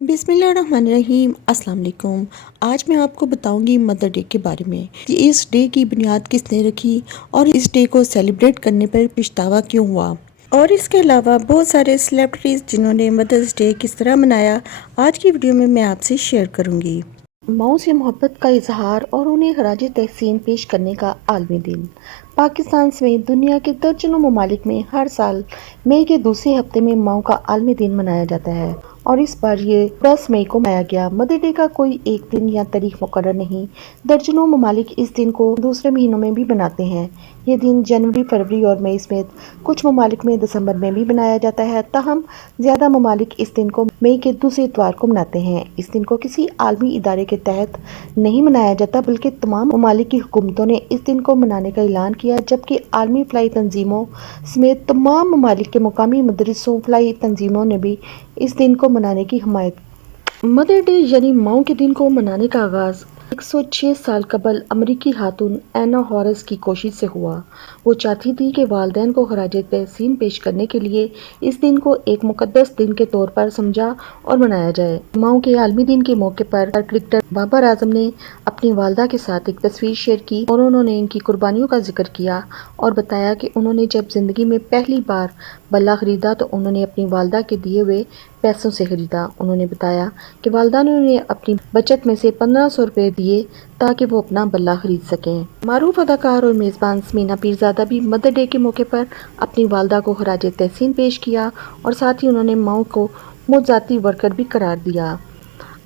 बिस्मिल्लाहिर्रहमानिर्रहीम। अस्सलाम वालेकुम। आज मैं आपको बताऊंगी मदर डे के बारे में कि इस डे की बुनियाद किसने रखी और इस डे को सेलिब्रेट करने पर पछतावा क्यों हुआ, और इसके अलावा बहुत सारे सेलिब्रिटीज़ जिन्होंने मदर्स डे किस तरह मनाया, आज की वीडियो में मैं आपसे शेयर करूंगी। माओ से मोहब्बत का इजहार और उन्हें खराज तहसीन पेश करने का आलमी दिन। पाकिस्तान समेत दुनिया के दर्जनों ममालिक में हर साल मई के दूसरे हफ्ते में माओ का आलमी दिन मनाया जाता है, और इस बार ये 10 मई को मनाया गया। मदर डे का कोई एक दिन या तारीख मुकर्रर नहीं, दर्जनों ममालिक इस दिन को दूसरे महीनों में भी मनाते हैं। ये दिन जनवरी, फरवरी और मई समेत कुछ ममालिक में दिसंबर में भी मनाया जाता है। ताहम ज़्यादा ममालिक इस दिन को मई के दूसरे इतवार को मनाते हैं। इस दिन को किसी आलमी इदारे के तहत नहीं मनाया जाता, बल्कि तमाम ममालिक की हुकूमतों ने इस दिन को मनाने का ऐलान किया, जबकि आलमी फलाई तंजीमों समेत तमाम ममालिक के मुकामी मदरसों फलाई तंजीमों ने भी इस दिन को मनाने की हिमायत। मदर डे यानी माओ के दिन को मनाने का आगाज़ 106 साल कबल अमरीकी खातून एना हॉरस की कोशिश से हुआ। वो चाहती थी कि वालिदैन को खराज तहसीन पेश करने के लिए इस दिन को एक मुकद्दस दिन के तौर पर समझा और मनाया जाए। माओ के आलमी दिन के मौके पर क्रिकेटर बाबर आजम ने अपनी वालदा के साथ एक तस्वीर शेयर की और उन्होंने इनकी कुर्बानियों का जिक्र किया और बताया कि उन्होंने जब जिंदगी में पहली बार बल्ला खरीदा तो उन्होंने अपनी वालदा के दिए हुए पैसों से खरीदा। उन्होंने बताया कि वालदा ने उन्हें अपनी बचत में से 1500 रुपये दिए ताकि वो अपना बल्ला खरीद सकें। मारूफ अदाकार और मेज़बान समीना पीरजादा भी मदर डे के मौके पर अपनी वालदा को खराज तहसीन पेश किया और साथ ही उन्होंने माओ को मुआवजाती वर्कर भी करार दिया।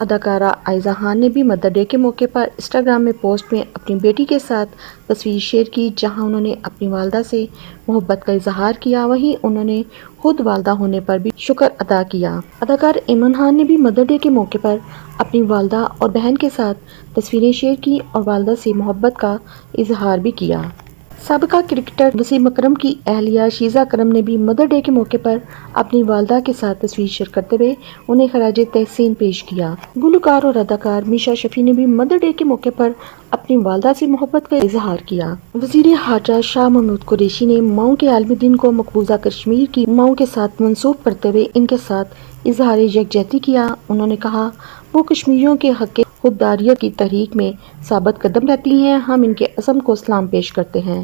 अदाकारा आयजा खान ने भी मदर डे के मौके पर इंस्टाग्राम में पोस्ट में अपनी बेटी के साथ तस्वीर शेयर की, जहां उन्होंने अपनी वालदा से मोहब्बत का इजहार किया। वहीं उन्होंने खुद वालदा होने पर भी शुक्र अदा किया। अदाकार इमरान खान ने भी मदर डे के मौके पर अपनी वालदा और बहन के साथ तस्वीरें शेयर की और वालदा से मोहब्बत का इजहार भी किया। साबिका क्रिकेटर वसीम अकरम की अहलिया शीज़ा अकरम ने भी मदर डे के मौके पर अपनी वालदा के साथ तस्वीर शेयर करते हुए उन्हें खराज तहसीन पेश किया। गुलकार और अदाकार मीशा शफी ने भी मदर डे के मौके पर अपनी वालदा से मोहब्बत का इजहार किया। वज़ीर हाजा शाह महमूद कुरैशी ने माओ के आलमी दिन को मकबूजा कश्मीर की माओ के साथ मंसूब करते हुए इनके साथ इजहार यकजहती किया। उन्होंने कहा, वो कश्मीरियों के हक खुददारियत की तहरीक में साबित कदम रहती हैं। हम इनके अज़म को सलाम पेश करते हैं।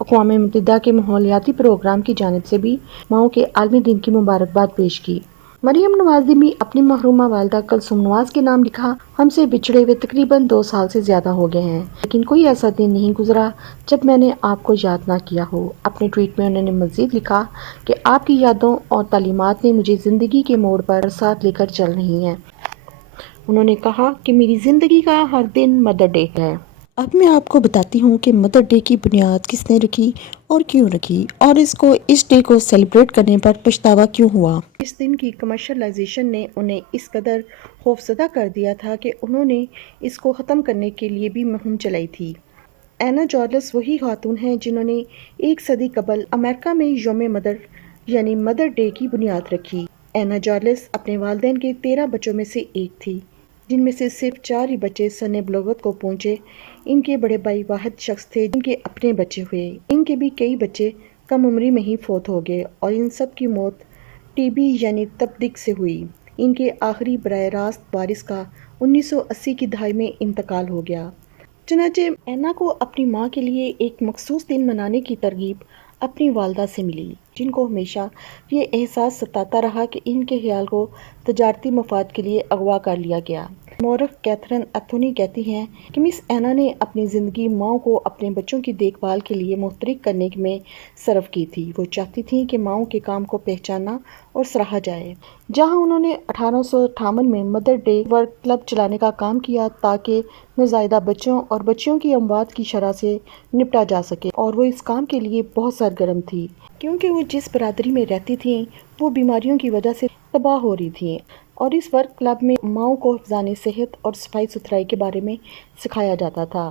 अक़वाम मुत्तहिदा के माहौलियाती प्रोग्राम की जानिब से भी माओ के आलमी दिन की मुबारकबाद पेश की। मरियम नवाज ने भी अपनी महरूमा वालदा कुलसूम नवाज के नाम लिखा। हमसे बिछड़े हुए तकरीबन 2 साल से ज़्यादा हो गए हैं, लेकिन कोई ऐसा दिन नहीं गुजरा जब मैंने आपको याद ना किया हो। अपने ट्वीट में उन्होंने मज़ीद लिखा कि आपकी यादों और तालीमात ने मुझे ज़िंदगी के मोड़ पर साथ लेकर चल रही हैं। उन्होंने कहा कि मेरी ज़िंदगी का हर दिन मदर डे है। अब मैं आपको बताती हूँ कि मदर डे की बुनियाद किसने रखी और क्यों रखी, और इस डे को सेलिब्रेट करने पर पछतावा क्यों हुआ। इस दिन की कमर्शलाइजेशन ने उन्हें इस कदर खौफजदा कर दिया था कि उन्होंने इसको ख़त्म करने के लिए भी मुहिम चलाई थी। एना जॉर्लिस वही खातून हैं जिन्होंने एक सदी कबल अमेरिका में यौम मदर यानी मदर डे की बुनियाद रखी। एना जॉर्लिस अपने वालिदैन के 13 बच्चों में से एक थी, जिनमें से सिर्फ 4 ही बच्चे सने बलोगत को पहुँचे। इनके बड़े भाई वाहिद शख्स थे जिनके अपने बच्चे हुए। इनके भी कई बच्चे कम उम्री में ही फौत हो गए और इन सब की मौत टीबी यानी तपदिक से हुई। इनके आखिरी बराह रास्त वारिस का 1980 की दहाई में इंतकाल हो गया। चनाचे एना को अपनी माँ के लिए एक मखसूस दिन मनाने की तरगीब अपनी वालदा से मिली, जिनको हमेशा ये एहसास सताता रहा कि इनके ख्याल को तजारती मफाद के लिए अगवा कर लिया गया। मौरख कैथरीन एंथोनी कहती हैं कि मिस एना ने अपनी ज़िंदगी माओ को अपने बच्चों की देखभाल के लिए मुख्तरिक करने में सर्फ की थी। वो चाहती थीं कि माओ के काम को पहचाना और सराहा जाए। जहां उन्होंने 1858 में मदर डे वर्क क्लब चलाने का काम किया ताकि नौज़ायदा बच्चों और बच्चियों की अमवात की शरह से निपटा जा सके, और वो इस काम के लिए बहुत सरगर्म थी, क्योंकि वो जिस बरादरी में रहती थीं वो बीमारियों की वजह से तबाह हो रही थी। और इस वर्क क्लब में माओ को हिफ़्ज़ाने सेहत और सफाई सुथराई के बारे में सिखाया जाता था,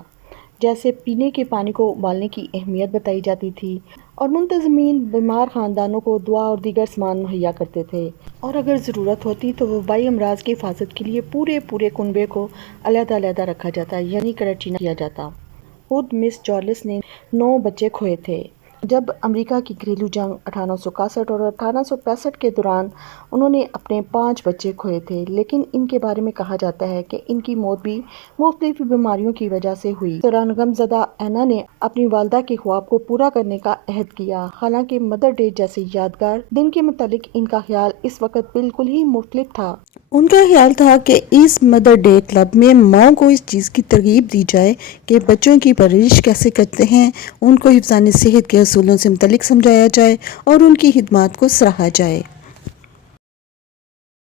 जैसे पीने के पानी को उबालने की अहमियत बताई जाती थी, और मुंतज़मीन बीमार ख़ानदानों को दुआ और दीगर सामान मुहैया करते थे, और अगर ज़रूरत होती तो वबाई अमराज की हिफाजत के लिए पूरे कुनबे को अलग-अलग रखा जाता, यानी करंटीना किया जाता। खुद मिस जॉर्लिस ने 9 बच्चे खोए थे, جب امریکہ کی گھریلو جنگ 1861 اور 1865 کے دوران انہوں نے اپنے 5 بچے کھوئے تھے، لیکن ان کے بارے میں کہا جاتا ہے کہ ان کی موت بھی مختلف بیماریوں کی وجہ سے ہوئی۔ اس دوران غمزدہ اینا نے اپنی والدہ کے خواب کو پورا کرنے کا عہد کیا۔ حالانکہ مدر ڈے جیسے یادگار دن کے متعلق ان کا خیال اس وقت بالکل ہی مختلف تھا۔ ان کا خیال تھا کہ اس مدر ڈے کلب میں ماؤں کو اس چیز کی ترغیب دی جائے کہ بچوں کی پرورش کیسے کرتے ہیں، ان کو حفظان صحت کے اصولوں سے متعلق سمجھایا جائے اور ان کی خدمات کو سراہا جائے۔